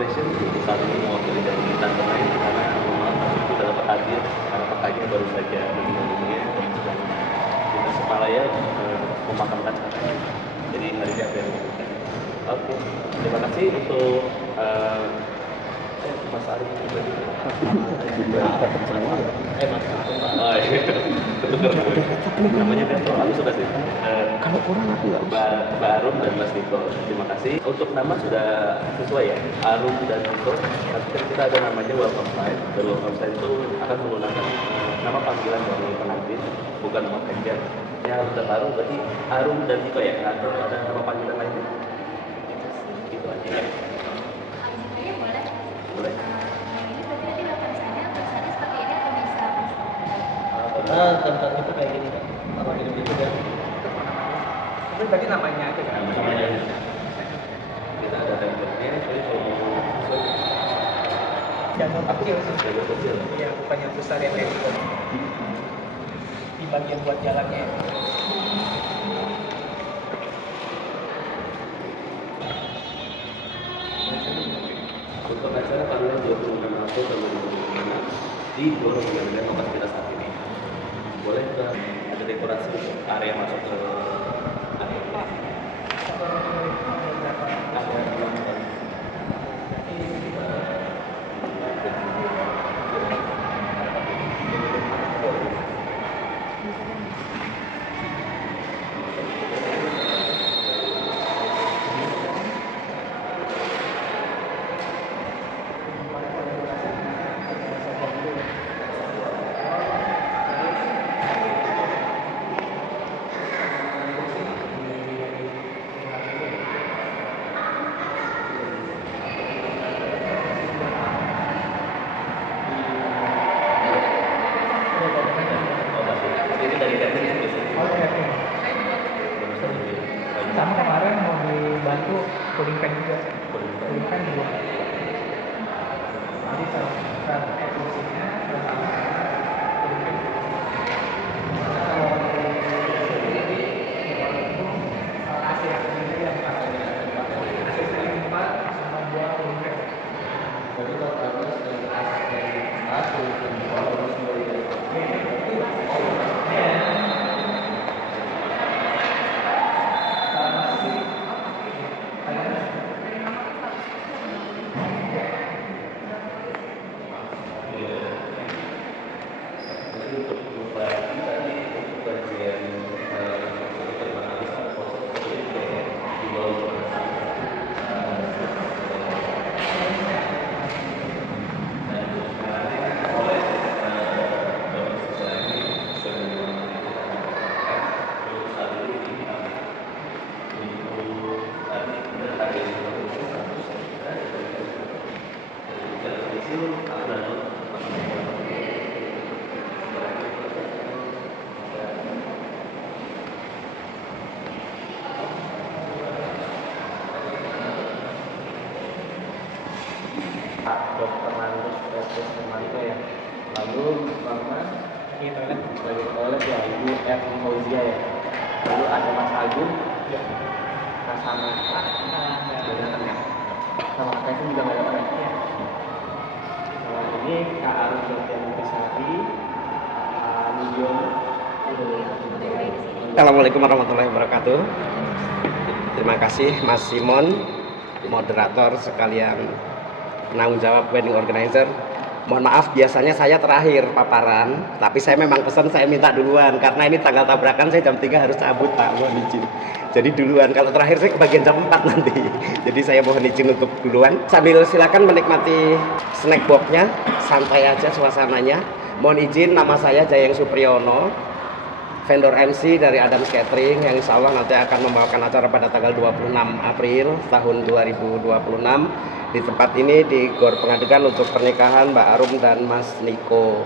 congratulations untuk saat ini mewakili dari tante lain karena memang itu sudah dapat hadir karena kakaknya baru saja meninggal dunia dan sedang dinas Semalaya memakamkan kakaknya. Jadi hari ini apa yang dilakukan? Oke, terima kasih untuk Mas Ari pribadi. Mas. Oh iya. Namanya Beto, aku suka sih. Kalau kurang aku nggak bisa. Mbak Arum dan Mas Niko, terima kasih. Untuk nama sudah sesuai ya, Arum dan Niko. Tapi kan kita ada namanya welcome sign. Dan welcome sign itu akan menggunakan nama panggilan dari pengantin, bukan nama kerja. Ya harus dan Arum, berarti Arum dan Niko ya. Atau ada nama panggilan lainnya? Itu aja ya. Boleh. Tentang itu kayak gini kan, apa gitu kan? Itu tadi namanya aja kan? Namanya kita ada template-nya, jadi kalau mau Jangan kecil sih. jaga kecil. Iya, bukan yang besar yang kayak gitu. Di bagian buat jalannya. Untuk acara tanggal 26 April tahun 2026 di Gelora Pegadaian tempat kita saat ini. Boleh ke ada dekorasi untuk area masuk ke area ini. Ada ruangan. Ini dari catering biasanya. Oh, iya, iya. Barusan lebih banyak. Sama kemarin mau dibantu cooling fan juga. Cooling fan juga. Jadi saat kursinya sama cooling fan. Kalau di AC yang ini yang AC paling 4 sama 2 cooling fan. Jadi kalau harus dari asli kalau Jadi untuk berbagi tadi untuk bagian terkenal proses itu di bawah Dokter Manus Petrus Hermanto ya. Lalu Bang Di toilet. sebagai toilet ya Ibu F. Fauzia ya. Lalu ada Mas Agung, Iya. Mas Hana, Nah, udah datang ya. Sama kakak itu juga nggak datang ya. iya. Nah, ini Kak Arun Jotian Pisari, Nidyon. Assalamualaikum warahmatullahi wabarakatuh. Terima kasih Mas Simon, moderator sekalian penanggung jawab wedding organizer. Mohon maaf, biasanya saya terakhir paparan, tapi saya memang pesan saya minta duluan karena ini tanggal tabrakan, saya jam 3 harus cabut Pak, mohon izin. Jadi duluan, kalau terakhir saya kebagian jam 4 nanti. Jadi saya mohon izin untuk duluan. Sambil silakan menikmati snack box-nya, santai aja suasananya. Mohon izin, nama saya Jayeng Supriyono, vendor MC dari Adams Catering yang insya Allah nanti akan membawakan acara pada tanggal 26 April tahun 2026 di tempat ini di Gor Pengadegan untuk pernikahan Mbak Arum dan Mas Niko.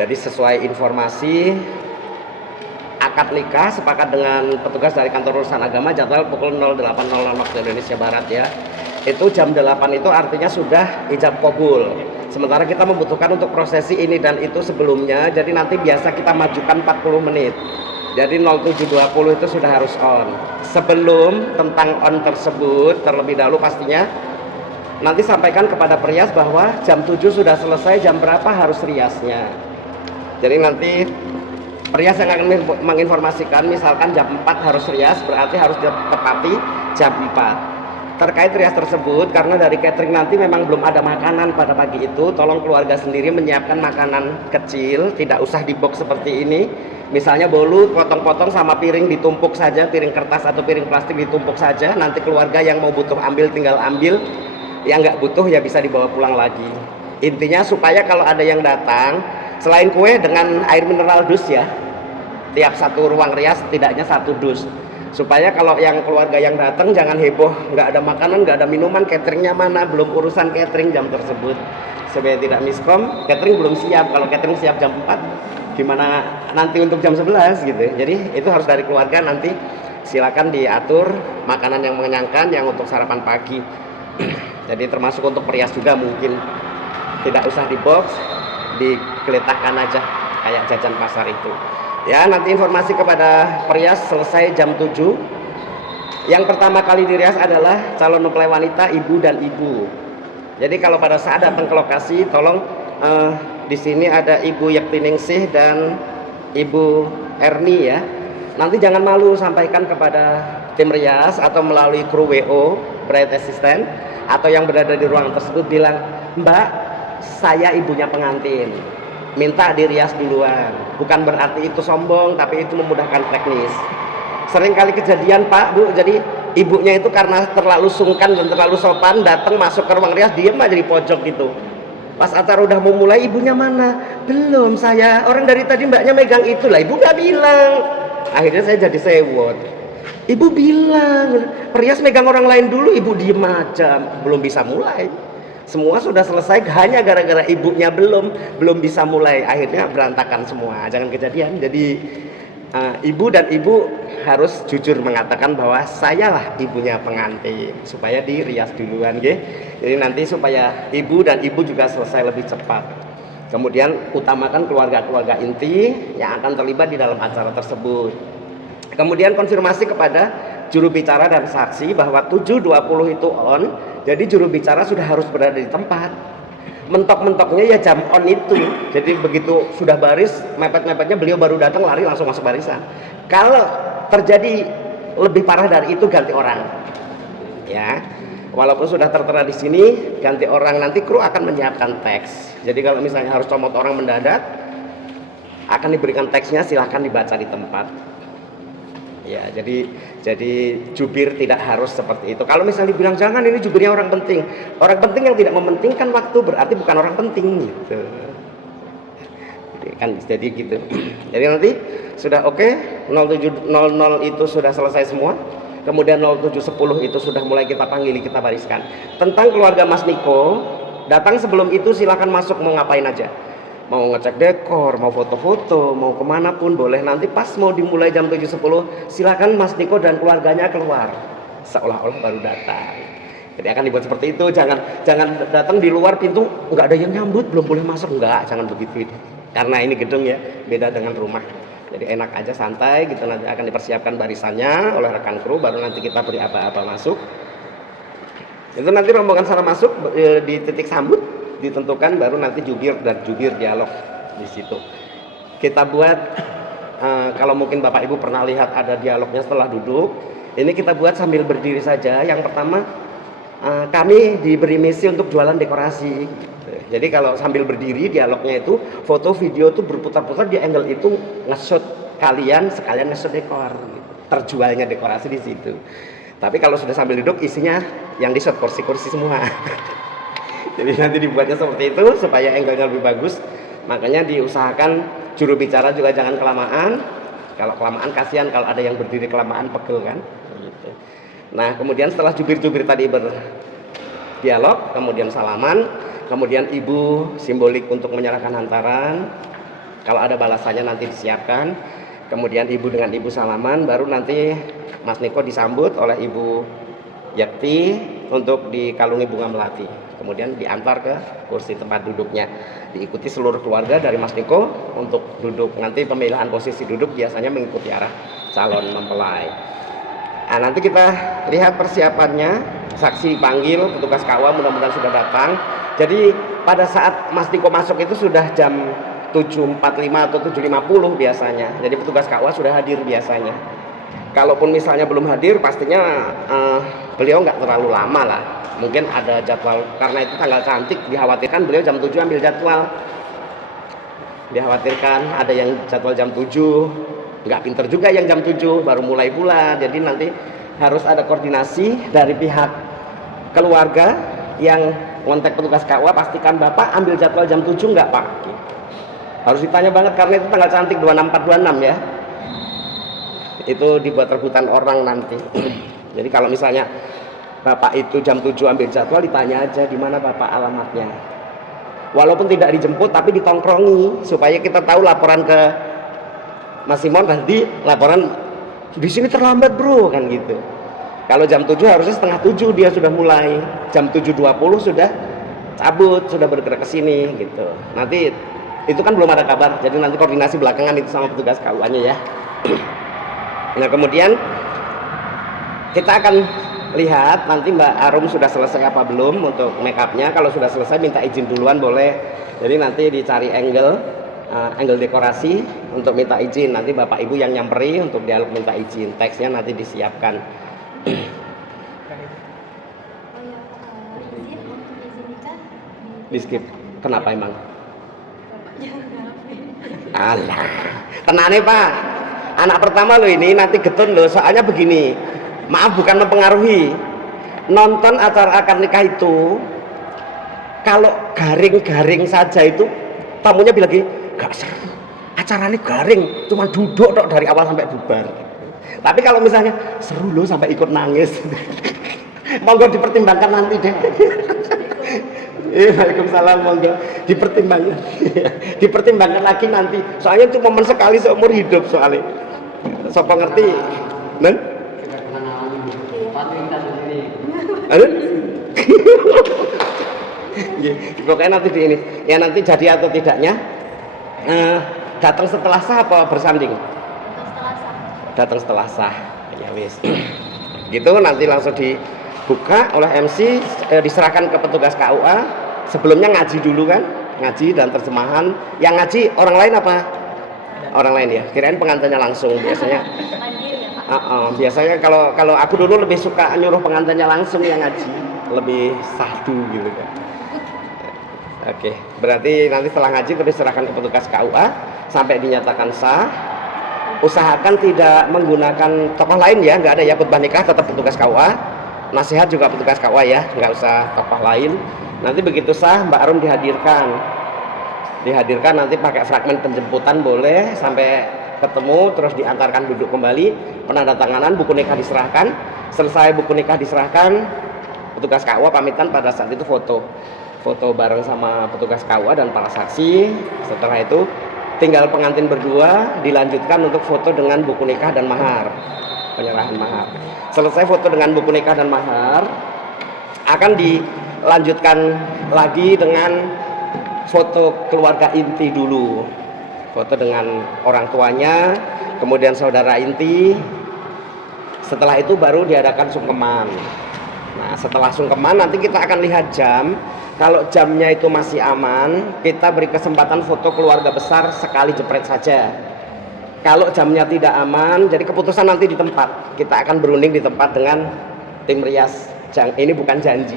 Jadi sesuai informasi akad nikah sepakat dengan petugas dari kantor urusan agama jadwal pukul 08.00 waktu Indonesia Barat ya. Itu jam 8 itu artinya sudah ijab kabul. Sementara kita membutuhkan untuk prosesi ini dan itu sebelumnya, jadi nanti biasa kita majukan 40 menit. Jadi 07.20 itu sudah harus on. Sebelum tentang on tersebut, terlebih dahulu pastinya nanti sampaikan kepada perias bahwa jam 7 sudah selesai, jam berapa harus riasnya. Jadi nanti perias yang akan menginformasikan, misalkan jam 4 harus rias, berarti harus ditepati jam 4. Terkait rias tersebut, karena dari catering nanti memang belum ada makanan pada pagi itu, tolong keluarga sendiri menyiapkan makanan kecil, tidak usah di box seperti ini. Misalnya bolu potong-potong sama piring ditumpuk saja, piring kertas atau piring plastik ditumpuk saja, nanti keluarga yang mau butuh ambil tinggal ambil, yang nggak butuh ya bisa dibawa pulang lagi. Intinya supaya kalau ada yang datang, selain kue dengan air mineral dus ya, tiap satu ruang rias setidaknya 1 dus, supaya kalau yang keluarga yang datang jangan heboh, nggak ada makanan, nggak ada minuman, cateringnya mana, belum urusan catering jam tersebut, supaya tidak miskom. Catering belum siap, kalau catering siap jam 4 gimana nanti untuk jam 11 gitu. Jadi itu harus dari keluarga, nanti silakan diatur makanan yang mengenyangkan, yang untuk sarapan pagi. Jadi termasuk untuk perias juga mungkin tidak usah di box, digeletakkan aja kayak jajan pasar itu. Ya, nanti informasi kepada perias selesai jam 7. Yang pertama kali dirias adalah calon mempelai wanita, ibu dan ibu. Jadi kalau pada saat datang ke lokasi, tolong di sini ada Ibu Yaktiningsih dan Ibu Erni ya. Nanti jangan malu sampaikan kepada tim rias atau melalui kru WO, bride assistant, atau yang berada di ruang tersebut, bilang, "Mbak, saya ibunya pengantin, minta dirias duluan." Bukan berarti itu sombong, tapi itu memudahkan teknis. Sering kali kejadian Pak Bu, jadi ibunya itu karena terlalu sungkan dan terlalu sopan, datang masuk ke ruang rias, diem aja di pojok gitu. Pas acara udah mau mulai, ibunya mana? Belum, saya orang dari tadi mbaknya megang itu lah, ibu gak bilang. Akhirnya saya jadi sewot. Ibu bilang, perias megang orang lain dulu, ibu diem aja, belum bisa mulai. Semua sudah selesai, hanya gara-gara ibunya belum bisa mulai, akhirnya berantakan semua. Jangan kejadian. Jadi ibu dan ibu harus jujur mengatakan bahwa sayalah ibunya pengantin, supaya dirias duluan nggih. Jadi nanti supaya ibu dan ibu juga selesai lebih cepat. Kemudian utamakan keluarga-keluarga inti yang akan terlibat di dalam acara tersebut. Kemudian konfirmasi kepada juru bicara dan saksi bahwa 7.20 itu on, jadi juru bicara sudah harus berada di tempat. Mentok-mentoknya ya jam on itu, jadi begitu sudah baris, mepet-mepetnya beliau baru datang, lari langsung masuk barisan. Kalau terjadi lebih parah dari itu, ganti orang ya. Walaupun sudah tertera di sini, ganti orang, nanti kru akan menyiapkan teks. Jadi kalau misalnya harus comot orang mendadak, akan diberikan teksnya, silahkan dibaca di tempat. Ya, jadi jubir tidak harus seperti itu. Kalau misalnya dibilang jangan, ini jubirnya orang penting yang tidak mementingkan waktu berarti bukan orang penting gitu. Jadi gitu. Jadi nanti sudah oke, 07.00 itu sudah selesai semua. Kemudian 07.10 itu sudah mulai kita panggil, kita bariskan. Tentang keluarga Mas Niko, datang sebelum itu silakan masuk, mau ngapain aja. Mau ngecek dekor, mau foto-foto, mau kemana pun boleh. Nanti pas mau dimulai jam 7.10, silakan Mas Niko dan keluarganya keluar, seolah-olah baru datang. Jadi akan dibuat seperti itu. Jangan datang di luar pintu, nggak ada yang nyambut, belum boleh masuk, nggak, jangan begitu. Karena ini gedung ya, beda dengan rumah. Jadi enak aja, santai gitu. Nanti akan dipersiapkan barisannya oleh rekan kru, baru nanti kita beri apa-apa masuk. Itu nanti rombongan sana masuk di titik sambut ditentukan, baru nanti jubir dan jubir dialog di situ. Kita buat kalau mungkin Bapak Ibu pernah lihat ada dialognya setelah duduk, ini kita buat sambil berdiri saja. Yang pertama, kami diberi misi untuk jualan dekorasi. Jadi kalau sambil berdiri dialognya itu, foto video tuh berputar-putar di angle itu, nge-shoot kalian sekalian nge-shoot dekor. Terjualnya dekorasi di situ. Tapi kalau sudah sambil duduk, isinya yang di-shoot kursi-kursi semua. Jadi nanti dibuatnya seperti itu supaya angle-nya lebih bagus. Makanya diusahakan juru bicara juga jangan kelamaan. Kalau kelamaan kasihan, kalau ada yang berdiri kelamaan pegel kan. Nah kemudian setelah jubir-jubir tadi berdialog, kemudian salaman, kemudian ibu simbolik untuk menyerahkan hantaran. Kalau ada balasannya nanti disiapkan. Kemudian ibu dengan ibu salaman, baru nanti Mas Niko disambut oleh Ibu Yakti untuk dikalungi bunga melati. Kemudian diantar ke kursi tempat duduknya. Diikuti seluruh keluarga dari Mas Niko untuk duduk. Nanti pemilihan posisi duduk biasanya mengikuti arah calon mempelai. Nah, nanti kita lihat persiapannya. saksi panggil, petugas KUA mudah-mudahan sudah datang. Jadi pada saat Mas Diko masuk itu sudah jam 7.45 atau 7.50 biasanya. Jadi petugas KUA sudah hadir biasanya. Kalaupun misalnya belum hadir, pastinya beliau nggak terlalu lama lah. Mungkin ada jadwal, karena itu tanggal cantik, dikhawatirkan beliau jam 7 ambil jadwal. Dikhawatirkan ada yang jadwal jam 7, nggak pinter juga yang jam 7 baru mulai pula. Jadi nanti harus ada koordinasi dari pihak keluarga yang kontak petugas KUA, pastikan Bapak ambil jadwal jam 7 nggak Pak? Harus ditanya banget karena itu tanggal cantik 26426 ya. Itu dibuat rebutan orang nanti. Jadi kalau misalnya Bapak itu jam 7 ambil jadwal, ditanya aja di mana Bapak alamatnya. Walaupun tidak dijemput tapi ditongkrongi supaya kita tahu laporan ke Mas Simon nanti, laporan di sini terlambat bro kan gitu. Kalau jam 7 harusnya setengah 7 dia sudah mulai, jam 7.20 sudah cabut, sudah bergerak ke sini gitu. Nanti itu kan belum ada kabar, jadi nanti koordinasi belakangan itu sama petugas KUA-nya ya. Nah kemudian kita akan lihat nanti Mbak Arum sudah selesai apa belum untuk make upnya. Kalau sudah selesai minta izin duluan boleh. Jadi nanti dicari angle dekorasi untuk minta izin. Nanti Bapak Ibu yang nyamperi untuk dialog minta izin. Teksnya nanti disiapkan. Di skip. Kenapa emang? Alah, tenane Pak. Anak pertama lo ini nanti getun lo. Soalnya begini, maaf bukan mempengaruhi. Nonton acara akad nikah itu, kalau garing-garing saja itu, tamunya bilang gini, gak seru. Acaranya garing, cuma duduk dok dari awal sampai bubar. Tapi kalau misalnya seru lo sampai ikut nangis, monggo dipertimbangkan nanti deh. Waalaikumsalam, monggo dipertimbangkan. Dipertimbangkan lagi nanti. Soalnya itu momen sekali seumur hidup soalnya. Sopo ngerti? Nen? Pokoknya nanti di ini. Ya nanti jadi atau tidaknya datang setelah sah apa bersanding? Datang setelah sah. Ya wis. Gitu nanti langsung dibuka oleh MC, diserahkan ke petugas KUA. Sebelumnya ngaji dulu kan, ngaji dan terjemahan. Yang ngaji orang lain apa? Orang lain ya. Kirain pengantinnya langsung biasanya. Biasanya kalau aku dulu lebih suka nyuruh pengantinnya langsung yang ngaji, lebih sahdu gitu kan. Oke, berarti nanti setelah ngaji terus diserahkan ke petugas KUA sampai dinyatakan sah. Usahakan tidak menggunakan tokoh lain ya, nggak ada ya khutbah nikah, tetap petugas KUA. Nasihat juga petugas KUA ya, nggak usah tokoh lain. Nanti begitu sah Mbak Arum dihadirkan nanti pakai fragmen penjemputan boleh sampai ketemu, terus diantarkan duduk kembali, penandatanganan, buku nikah diserahkan. Selesai buku nikah diserahkan, petugas KUA pamitan, pada saat itu foto bareng sama petugas KUA dan para saksi. Setelah itu tinggal pengantin berdua, dilanjutkan untuk foto dengan buku nikah dan mahar, penyerahan mahar. Selesai foto dengan buku nikah dan mahar, akan dilanjutkan lagi dengan foto keluarga inti dulu, foto dengan orang tuanya, kemudian saudara inti. Setelah itu baru diadakan sungkeman. Nah setelah sungkeman nanti kita akan lihat jam. Kalau jamnya itu masih aman, kita beri kesempatan foto keluarga besar sekali jepret saja. Kalau jamnya tidak aman, jadi keputusan nanti di tempat. Kita akan berunding di tempat dengan tim rias. Ini bukan janji,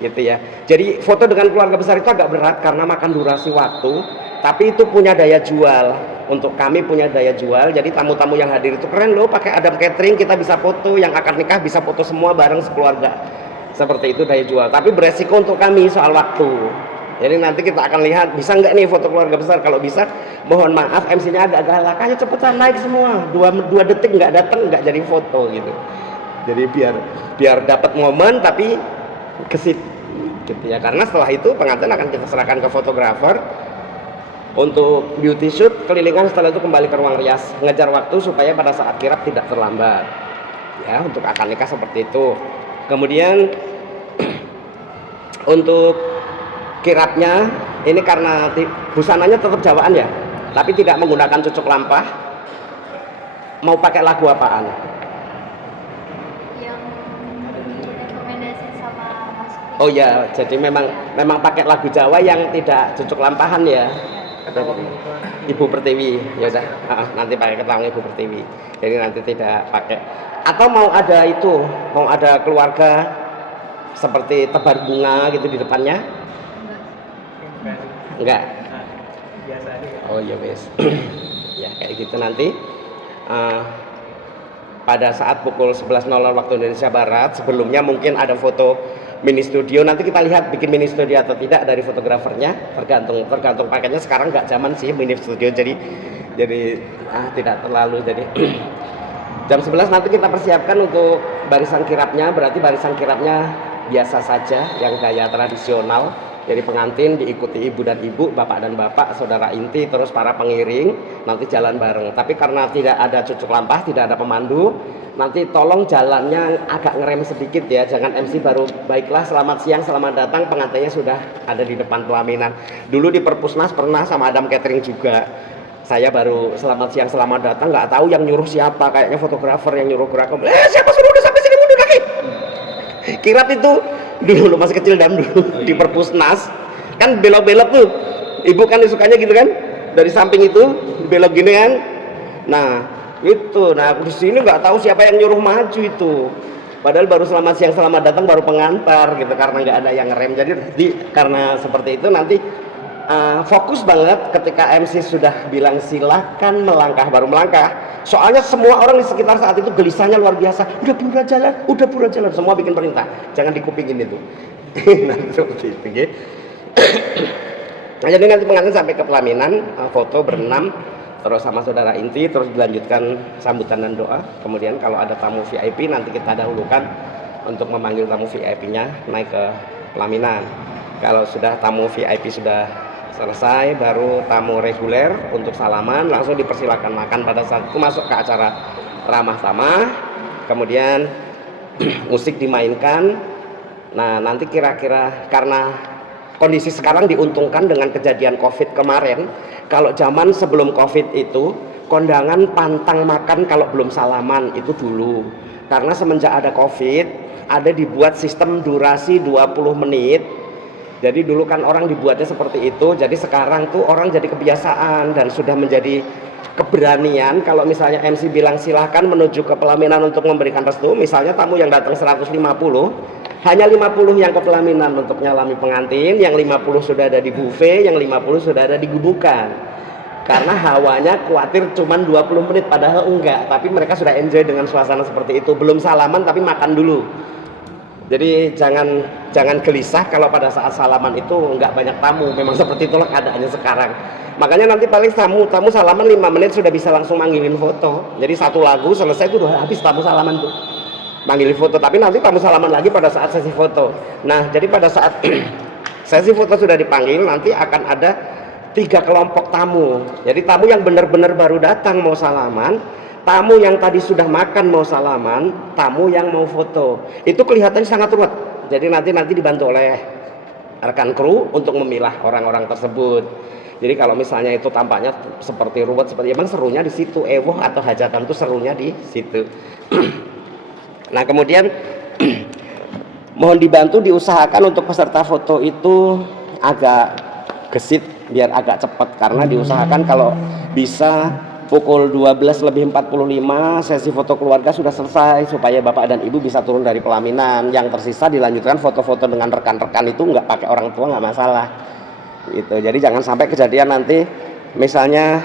gitu ya. Jadi foto dengan keluarga besar itu agak berat karena makan durasi waktu, tapi itu punya daya jual. Untuk kami punya daya jual. Jadi tamu-tamu yang hadir itu keren loh, pakai Adam Catering kita bisa foto, yang akad nikah bisa foto semua bareng sekeluarga. Seperti itu daya jual, tapi beresiko untuk kami soal waktu. Jadi nanti kita akan lihat bisa nggak nih foto keluarga besar. Kalau bisa, mohon maaf MC-nya agak galak, ayo cepetan naik semua. 2 detik nggak datang nggak jadi foto gitu. Jadi biar dapat momen tapi kesit gitu ya. Karena setelah itu pengantin akan kita serahkan ke fotografer untuk beauty shoot kelilingan. Setelah itu kembali ke ruang rias, ngejar waktu supaya pada saat kirap tidak terlambat. Ya untuk akad nikah seperti itu. Kemudian untuk kirapnya ini karena busananya tetap Jawaan ya, tapi tidak menggunakan cucuk lampah. Mau pakai lagu apaan? Yang rekomendasi Oh ya, jadi memang pakai lagu Jawa yang tidak cucuk lampahan ya. Ketawang Ibu Pertiwi, ya udah, nanti pakai ketawang Ibu Pertiwi. Jadi nanti tidak pakai. Atau mau ada keluarga seperti tebar bunga gitu di depannya? Enggak. biasa aja ya. Oh iya wes. Ya kayak gitu nanti. Pada saat pukul 11.00 waktu Indonesia Barat, sebelumnya mungkin ada foto mini studio. Nanti kita lihat bikin mini studio atau tidak dari fotografernya, tergantung paketnya. Sekarang nggak zaman sih mini studio, jadi tidak terlalu. Jadi jam 11 nanti kita persiapkan untuk barisan kirapnya. Berarti barisan kirapnya biasa saja, yang gaya tradisional. Jadi pengantin diikuti ibu dan ibu, bapak dan bapak, saudara inti, terus para pengiring nanti jalan bareng. Tapi karena tidak ada cucuk lampah, tidak ada pemandu, nanti tolong jalannya agak ngerem sedikit ya. Jangan MC baru baiklah selamat siang, selamat datang, pengantinnya sudah ada di depan pelaminan. Dulu di Perpusnas pernah sama Adam Catering juga. Saya baru selamat siang, selamat datang, nggak tahu yang nyuruh siapa, kayaknya fotografer yang nyuruh gerak. Siapa suruh udah sampai sini mundur lagi. Kirap itu dulu masih kecil dan dulu di Perpusnas kan belok-belok tuh, ibu kan sukanya gitu kan, dari samping itu belok gini kan. Nah itu, di sini nggak tahu siapa yang nyuruh maju itu, padahal baru selamat siang selamat datang baru pengantar gitu, karena nggak ada yang ngerem. Jadi karena seperti itu nanti fokus banget ketika MC sudah bilang silakan melangkah baru melangkah. Soalnya semua orang di sekitar saat itu gelisahnya luar biasa. Udah buruan jalan, semua bikin perintah. Jangan dikupingin itu. Nah, seperti itu. Ya. Nah, jadi nanti pengantin sampai ke pelaminan, foto berenam, terus sama saudara inti, terus dilanjutkan sambutan dan doa. Kemudian kalau ada tamu VIP nanti kita dahulukan untuk memanggil tamu VIP-nya naik ke pelaminan. Kalau sudah tamu VIP sudah selesai, baru tamu reguler untuk salaman, langsung dipersilakan makan. Pada saat itu masuk ke acara ramah tamah, kemudian musik dimainkan. Nah nanti kira-kira karena kondisi sekarang diuntungkan dengan kejadian COVID kemarin. Kalau zaman sebelum COVID itu kondangan pantang makan kalau belum salaman itu dulu. Karena semenjak ada COVID ada dibuat sistem durasi 20 menit. Jadi dulu kan orang dibuatnya seperti itu, jadi sekarang tuh orang jadi kebiasaan dan sudah menjadi keberanian. Kalau misalnya MC bilang silahkan menuju ke pelaminan untuk memberikan restu, misalnya tamu yang datang 150, hanya 50 yang ke pelaminan untuk nyalami pengantin, yang 50 sudah ada di buffet, yang 50 sudah ada di gubukan. Karena hawanya khawatir cuman 20 menit, padahal enggak, tapi mereka sudah enjoy dengan suasana seperti itu. Belum salaman tapi makan dulu. Jadi jangan gelisah kalau pada saat salaman itu nggak banyak tamu. Memang seperti itulah keadaannya sekarang. Makanya nanti paling tamu salaman 5 menit sudah bisa langsung manggilin foto. Jadi satu lagu selesai itu udah habis tamu salaman tuh, manggilin foto. Tapi nanti tamu salaman lagi pada saat sesi foto. Nah jadi pada saat sesi foto sudah dipanggil, nanti akan ada 3 kelompok tamu. Jadi tamu yang benar-benar baru datang mau salaman, tamu yang tadi sudah makan mau salaman, tamu yang mau foto. Itu kelihatannya sangat ruwet. Jadi nanti dibantu oleh rekan kru untuk memilah orang-orang tersebut. Jadi kalau misalnya itu tampaknya seperti ruwet, seperti emang serunya di situ, ewoh atau hajatan itu serunya di situ. Nah kemudian mohon dibantu diusahakan untuk peserta foto itu agak gesit biar agak cepat, karena diusahakan kalau bisa pukul 12:45 sesi foto keluarga sudah selesai supaya bapak dan ibu bisa turun dari pelaminan. Yang tersisa dilanjutkan foto-foto dengan rekan-rekan, itu nggak pakai orang tua nggak masalah gitu. Jadi jangan sampai kejadian nanti misalnya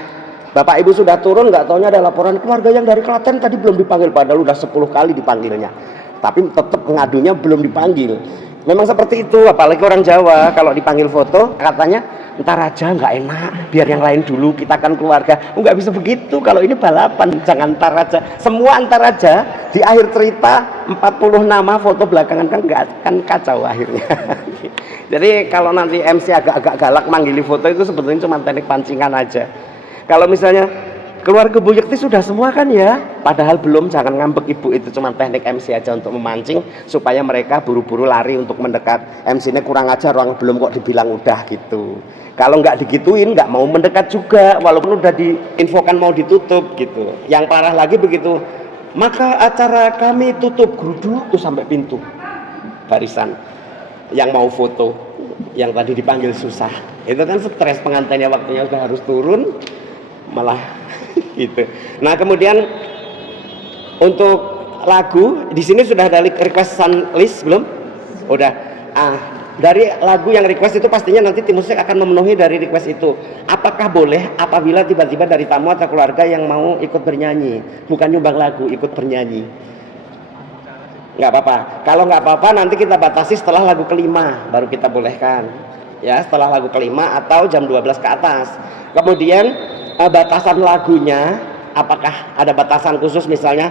bapak ibu sudah turun nggak taunya ada laporan keluarga yang dari Klaten tadi belum dipanggil, padahal udah 10 kali dipanggilnya tapi tetap ngadunya belum dipanggil. Memang seperti itu, apalagi orang Jawa kalau dipanggil foto katanya ntar aja, nggak enak, biar yang lain dulu, kita kan keluarga. Nggak bisa begitu, kalau ini balapan, jangan ntar aja, semua antar aja. Di akhir cerita 40 nama foto belakangan kan kacau akhirnya. Jadi kalau nanti MC agak-agak galak manggili foto itu sebetulnya cuma teknik pancingan aja. Kalau misalnya keluarga Bu Yekti sudah semua kan ya, padahal belum, jangan ngambek ibu, itu cuma teknik MC aja untuk memancing supaya mereka buru-buru lari untuk mendekat. MC-nya kurang ajar, orang belum kok dibilang udah gitu. Kalau nggak digituin nggak mau mendekat juga, walaupun udah diinfokan mau ditutup gitu. Yang parah lagi begitu, maka acara kami tutup, geruduk tuh sampai pintu barisan. yang mau foto, yang tadi dipanggil susah, itu kan stres pengantinnya, waktunya udah harus turun malah gitu. Nah kemudian untuk lagu di sini sudah ada requestan list belum? Udah. Dari lagu yang request itu pastinya nanti tim musik akan memenuhi dari request itu. Apakah boleh apabila tiba-tiba dari tamu atau keluarga yang mau ikut bernyanyi, bukan nyumbang lagu, ikut bernyanyi? Nggak apa-apa. Kalau nggak apa-apa nanti kita batasi setelah lagu kelima baru kita bolehkan. Ya, setelah lagu kelima atau jam 12 ke atas. Kemudian batasan lagunya, apakah ada batasan khusus misalnya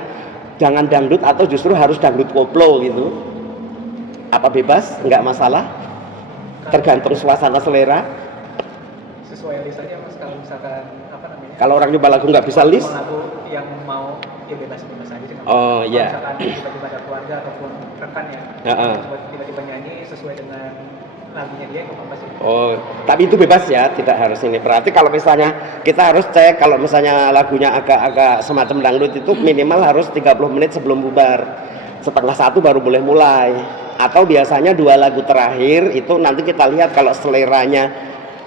jangan dangdut atau justru harus dangdut koplo gitu? Apa bebas? Nggak masalah? Tergantung suasana selera. Sesuai list aja Mas, kalau misalkan apa namanya? Kalau orang nyoba lagu nggak bisa list? Lagu yang mau ya bebas aja sih. Oh iya. Misalkan tiba-tiba ada keluarga ataupun rekan ya, tiba-tiba nyanyi sesuai dengan lagunya dia itu apa sih? Oh, tapi itu bebas ya, tidak harus ini. Berarti kalau misalnya kita harus cek kalau misalnya lagunya agak-agak semacam dangdut itu minimal harus 30 menit sebelum bubar. Setengah satu baru boleh mulai. Atau biasanya 2 lagu terakhir itu nanti kita lihat kalau seleranya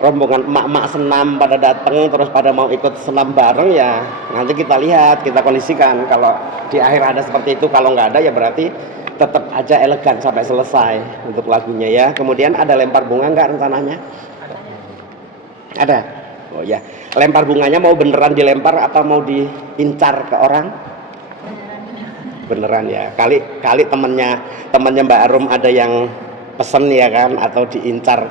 rombongan emak-emak senam pada datang terus pada mau ikut senam bareng ya nanti kita lihat, kita kondisikan kalau di akhir ada seperti itu. Kalau nggak ada ya berarti tetap aja elegan sampai selesai untuk lagunya ya. Kemudian ada lempar bunga nggak rencananya? Ada? Oh ya, lempar bunganya mau beneran dilempar atau mau diincar ke orang? Beneran ya. Kali temennya Mbak Arum ada yang pesen ya kan, atau diincar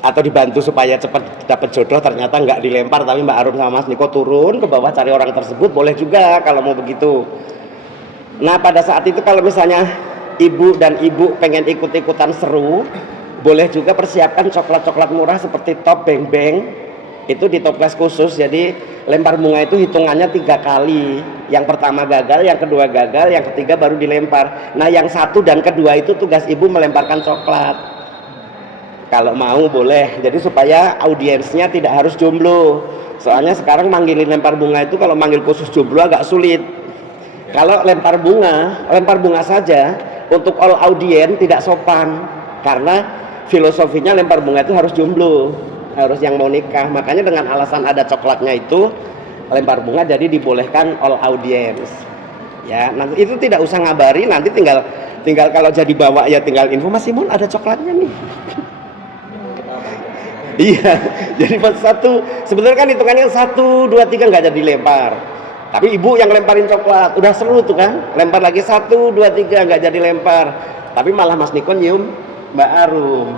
atau dibantu supaya cepat dapat jodoh, ternyata nggak dilempar tapi Mbak Arum sama Mas Niko turun ke bawah cari orang tersebut, boleh juga kalau mau begitu. Nah pada saat itu kalau misalnya ibu dan ibu pengen ikut-ikutan seru, boleh juga persiapkan coklat-coklat murah seperti top beng-beng. Itu di toples khusus, jadi lempar bunga itu hitungannya 3 kali. Yang pertama gagal, yang kedua gagal, yang ketiga baru dilempar. Nah yang 1 dan kedua itu tugas ibu melemparkan coklat. Kalau mau boleh, jadi supaya audiensnya tidak harus jomblo. Soalnya sekarang manggilin lempar bunga itu kalau manggil khusus jomblo agak sulit. Kalau lempar bunga saja untuk all audience tidak sopan. Karena filosofinya lempar bunga itu harus jomblo, harus yang mau nikah. Makanya dengan alasan ada coklatnya itu lempar bunga jadi dibolehkan all audience. Ya, nanti itu tidak usah ngabari, nanti tinggal kalau jadi bawa ya tinggal info Mas Simon ada coklatnya nih. Iya, jadi pas satu sebenarnya kan hitungannya 1, 2, 3 nggak jadi lempar. Tapi ibu yang lemparin coklat, udah seru tuh kan? Lempar lagi 1, 2, 3 nggak jadi lempar. Tapi malah Mas Niko nyium Mbak Arum.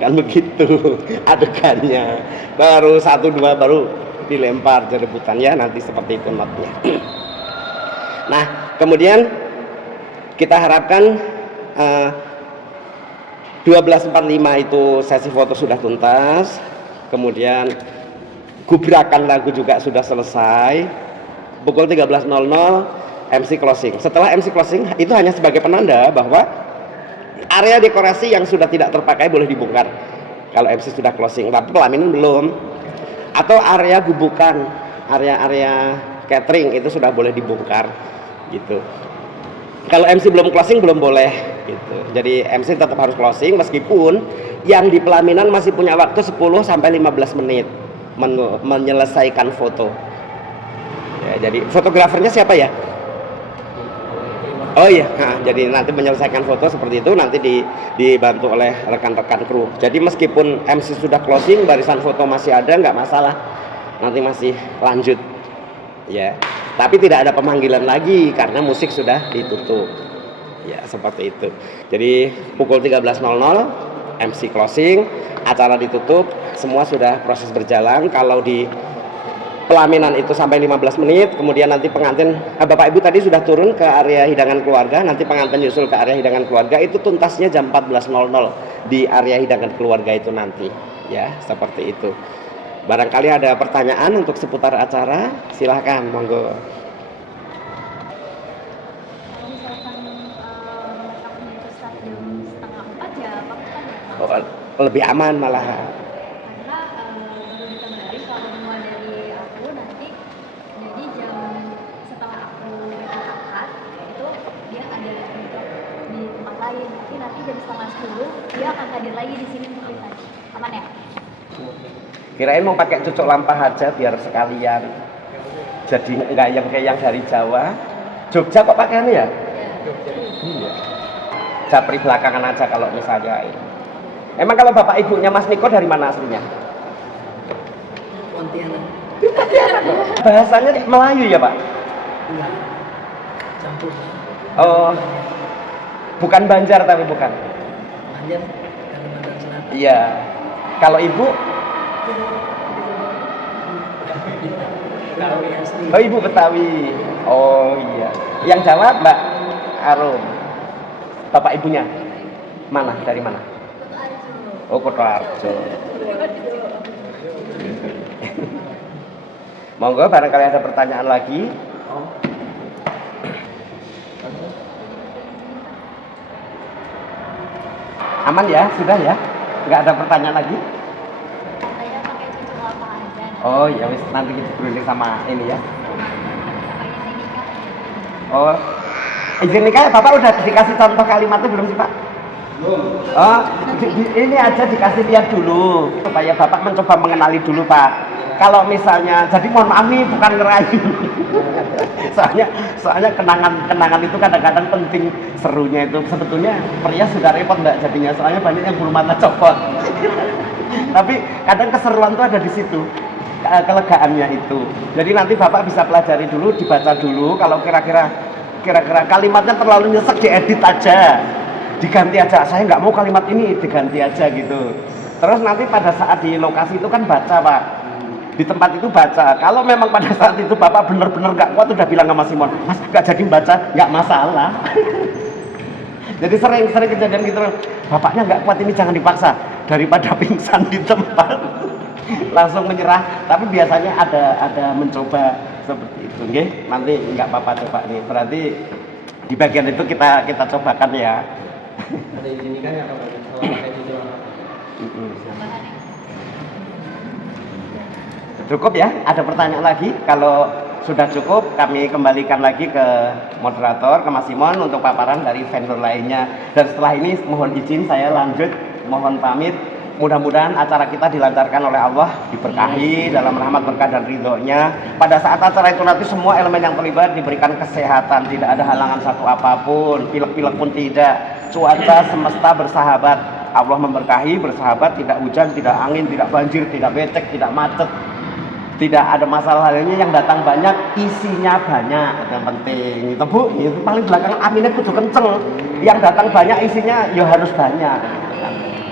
Kan begitu adegannya. Baru 1, 2 baru dilempar jerebutannya, nanti seperti itu notnya. Nah, kemudian kita harapkan 12.45 itu sesi foto sudah tuntas, kemudian gubrakan lagu juga sudah selesai. Pukul 13.00 MC closing. Setelah MC closing itu hanya sebagai penanda bahwa area dekorasi yang sudah tidak terpakai boleh dibongkar kalau MC sudah closing, tapi pelaminan belum. Atau area gubukan, area catering itu sudah boleh dibongkar gitu. Kalau MC belum closing belum boleh gitu. Jadi MC tetap harus closing meskipun yang di pelaminan masih punya waktu 10 sampai 15 menit menyelesaikan foto. Ya, jadi fotografernya siapa ya? Oh iya, jadi nanti menyelesaikan foto seperti itu nanti dibantu oleh rekan-rekan kru. Jadi meskipun MC sudah closing, barisan foto masih ada, nggak masalah. Nanti masih lanjut. Ya. Tapi tidak ada pemanggilan lagi karena musik sudah ditutup. Ya, seperti itu. Jadi pukul 13.00 MC closing, acara ditutup, semua sudah proses berjalan. Kalau di pelaminan itu sampai 15 menit, kemudian nanti pengantin, Bapak Ibu tadi sudah turun ke area hidangan keluarga, nanti pengantin nyusul ke area hidangan keluarga, itu tuntasnya jam 14.00 di area hidangan keluarga itu nanti. Ya, seperti itu. Barangkali ada pertanyaan untuk seputar acara, silahkan, monggo. Lebih aman malah. Karena baru dikabarin kalau mulai dari aku nanti jadi jam setelah aku berangkat itu dia ada untuk di tempat lain, tapi nanti jam setengah 10 dia akan hadir lagi di sini untuk ditanya. Aman ya? Kirain mau pakai cucuk lampah aja biar sekalian. Jadi enggak yang kayak yang dari Jawa. Jogja kok pakaiannya ya? Iya. Japri belakangan aja kalau misalnya ini. Emang kalau bapak ibunya Mas Niko dari mana aslinya? Pontianak. Bahasanya Melayu ya Pak? Enggak. Campur. Oh, bukan Banjar tapi bukan? Banjar, Kalimantan Selatan. Iya. Kalau ibu? Betawi asli. Oh ibu Betawi. Oh iya. Yang Jawa Mbak Arum. Bapak ibunya? Mana? Dari mana? Oh Kutoarjo. Monggo barangkali ada pertanyaan lagi. Aman ya? Sudah ya? Nggak ada pertanyaan lagi? Saya pakai cucu lampah aja. Oh ya wis nanti kita berunding sama ini ya. Pakai izin nikah. Oh izin nikah Bapak udah dikasih contoh kalimatnya belum sih Pak? Belum. Oh ini aja dikasih lihat dulu supaya Bapak mencoba mengenali dulu Pak. Kalau misalnya, jadi mohon maaf nih bukan ngerayu. soalnya kenangan itu kadang-kadang penting, serunya itu sebetulnya pria sudah repot Mbak jadinya, soalnya banyak yang bulu mata copot. Tapi kadang keseruan itu ada di situ, kelegaannya itu. Jadi nanti Bapak bisa pelajari dulu, dibaca dulu. Kalau kira-kira kalimatnya terlalu nyesek diedit aja, diganti aja. Saya nggak mau kalimat ini, diganti aja gitu. Terus nanti pada saat di lokasi itu kan baca Pak. Di tempat itu baca. Kalau memang pada saat itu Bapak benar-benar nggak kuat, udah bilang sama Simon, Mas nggak jadi baca, nggak masalah. Jadi sering kejadian gitu, bapaknya nggak kuat ini jangan dipaksa, daripada pingsan di tempat langsung menyerah. Tapi biasanya ada mencoba seperti itu, nggih. Nanti nggak apa-apa coba nih. Berarti di bagian itu kita cobakan ya. Ada izin nikah nggak Pak? Kalau pakai cucu lampah. Cukup ya? Ada pertanyaan lagi? Kalau sudah cukup, kami kembalikan lagi ke moderator, ke Mas Simon untuk paparan dari vendor lainnya. Dan setelah ini mohon izin saya lanjut, mohon pamit. Mudah-mudahan acara kita dilancarkan oleh Allah, diberkahi dalam rahmat berkah dan ridhonya. Pada saat acara itu nanti semua elemen yang terlibat diberikan kesehatan, tidak ada halangan satu apapun, pilek-pilek pun tidak. Cuaca semesta bersahabat, Allah memberkahi, bersahabat, tidak hujan, tidak angin, tidak banjir, tidak becek, tidak macet. Tidak ada masalah lainnya, yang datang banyak, isinya banyak, yang penting itu Bu, itu paling belakang aminnya kudu kenceng. Yang datang banyak, isinya ya harus banyak.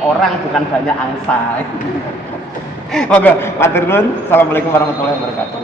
Orang bukan banyak angsa. Monggo, matur nuwun. Assalamualaikum warahmatullahi wabarakatuh.